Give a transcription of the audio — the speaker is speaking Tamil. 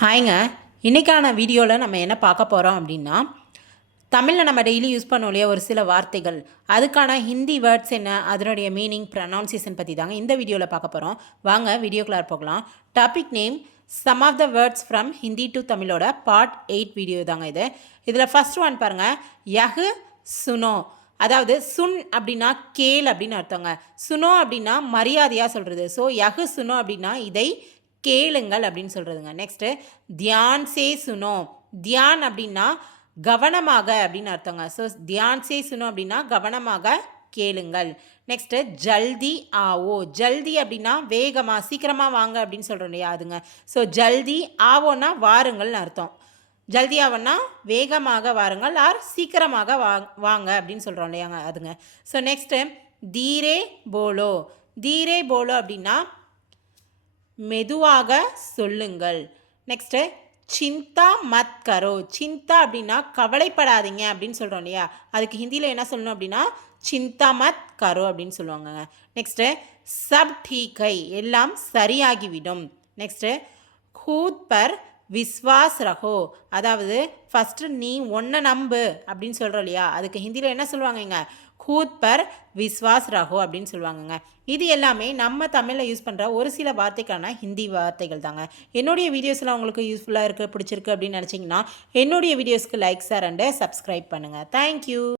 ஹாய்ங்க. இன்றைக்கான வீடியோவில் நம்ம என்ன பார்க்க போகிறோம் அப்படின்னா, தமிழில் நம்ம டெய்லி யூஸ் பண்ணோம் இல்லையா ஒரு சில வார்த்தைகள், அதுக்கான ஹிந்தி வேர்ட்ஸ் என்ன, அதனுடைய மீனிங், ப்ரொனவுன்சியேஷன் பற்றி தாங்க இந்த வீடியோவில் பார்க்க போகிறோம். வாங்க வீடியோக்குள்ளார போகலாம். Topic name some of the words from Hindi to தமிழோட பார்ட் 8 வீடியோ தாங்க இது. இதில் ஃபஸ்ட் ஒன் பாருங்கள், யஹு சுனோ. அதாவது சுன் அப்படின்னா கேள் அப்படின்னு அர்த்தங்க. சுனோ அப்படின்னா மரியாதையாக சொல்கிறது. ஸோ யஹு சுனோ அப்படின்னா இதை கேளுங்கள் அப்படின்னு சொல்கிறதுங்க. நெக்ஸ்ட்டு தியான் சே சுனோ. தியான் அப்படின்னா கவனமாக அப்படின்னு அர்த்தங்க. ஸோ தியான் சே சுனோ அப்படின்னா கவனமாக கேளுங்கள். நெக்ஸ்ட்டு ஜல்தி ஆவோ. ஜல்தி அப்படின்னா வேகமாக சீக்கிரமாக வாங்க அப்படின்னு சொல்கிறோம் இல்லையா அதுங்க. ஸோ ஜல்தி ஆவோன்னா வாருங்கள்னு அர்த்தம். ஜல்தி ஆவோன்னா வேகமாக வாருங்கள் ஆர் சீக்கிரமாக வாங்க அப்படின்னு சொல்கிறோம் இல்லையாங்க அதுங்க. ஸோ நெக்ஸ்ட்டு தீரே போலோ. தீரே போலோ அப்படின்னா மெதுவாக சொல்லுங்கள். நெக்ஸ்ட்டு சிந்தா மத் கரோ. சிந்தா அப்படின்னா கவலைப்படாதீங்க அப்படின்னு சொல்கிறோம் இல்லையா, அதுக்கு ஹிந்தியில் என்ன சொல்லணும் அப்படின்னா சிந்தா மத் கரோ அப்படின்னு சொல்லுவாங்க. நெக்ஸ்ட்டு சப் டீக்கை, எல்லாம் சரியாகிவிடும். நெக்ஸ்ட்டு கூத் பர் விஸ்வாஸ் ரஹோ. அதாவது ஃபஸ்ட்டு நீ ஒன்றை நம்பு அப்படின்னு சொல்கிறோம் இல்லையா, அதுக்கு ஹிந்தியில் என்ன சொல்லுவாங்கங்க கூத் பர் விஸ்வாஸ் ரஹோ அப்படின்னு சொல்லுவாங்கங்க. இது எல்லாமே நம்ம தமிழில் யூஸ் பண்ணுற ஒரு சில வார்த்தைக்கான ஹிந்தி வார்த்தைகள் தாங்க. என்னுடைய வீடியோஸ்லாம் உங்களுக்கு யூஸ்ஃபுல்லாக இருக்குது, பிடிச்சிருக்கு அப்படின்னு நினச்சிங்கன்னா என்னுடைய வீடியோஸ்க்கு லைக் ஷேர் அண்டு சப்ஸ்கிரைப் பண்ணுங்கள். தேங்க்யூ.